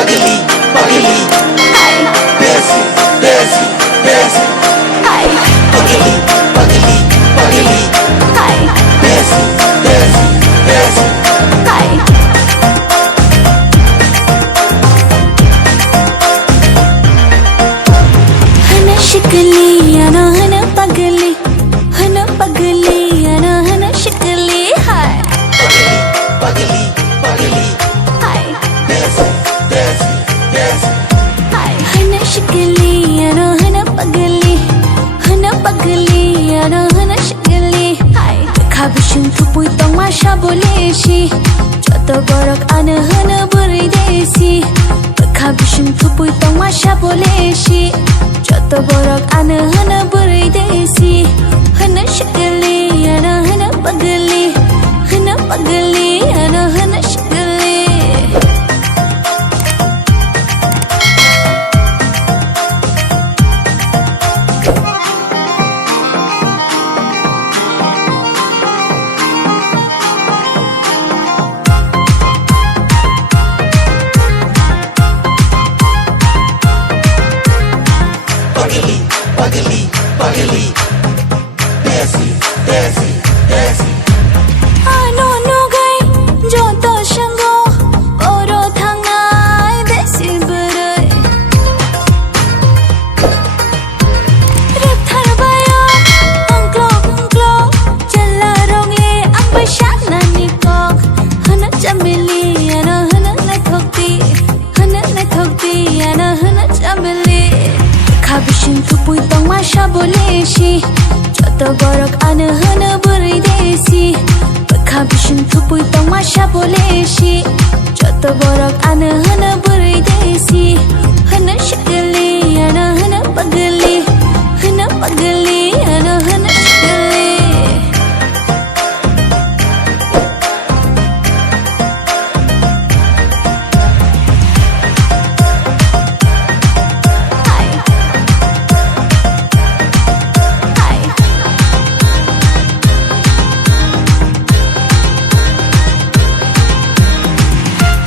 पगली पगली देसी देसी देसी पगली पगली पगली देसी देसी देसी हना शिकली अना हना पगली अना हना शिकली हाय पगली पगली देसी देसी देसी हना शिकली अना हना पगली अना हना शिकली खाबिसिं थुपुइ तong masha boleshi joto borok ana hana burai desi खाबिसिं थुपुइ तong masha boleshi joto borok ana hana burai desi hana शिकली अना हना पगली अना हना शिकली पगली पगली पगली देसी देसी देसी ano nugai joto shango oro thangai desi burai rathar bayo angklo jala rongle ambai shanani kok hana chameli ana hana na thokti ana hana chameli खाबिसिं थुपुइ तong masha boleshi joto borok ana hana burai desi खाबिसिं थुपुइ तong masha boleshi joto borok ana hana burai desi hana शिकली ana hana pagli ana hana शिकली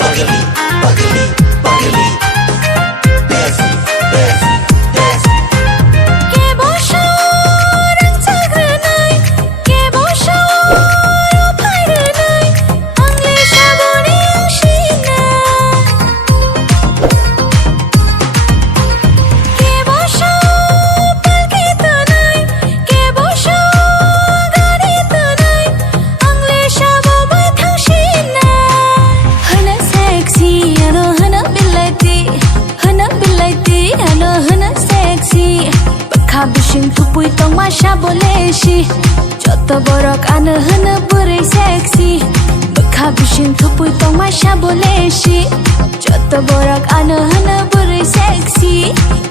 पगली पगली पगली देसी देसी देसी के बोशोरं जाग्रोनाय के बोशोरो फायरोनाय आंले शाबोनि आंशिना के बोशो पालके तोनाय के बोशो गारि तोनाय आंले शाबो बै थांशिना hana sexy ano hana bilaiti ano hana sexy खाबिसिं थुपुइ तong masha boleshi joto borok ana hana burai sexy खाबिसिं थुपुइ तong masha boleshi joto borok ana hana burai sexy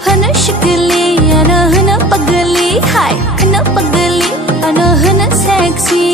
hana शिकली ana hana pagli hai hana pagli ana hana sexy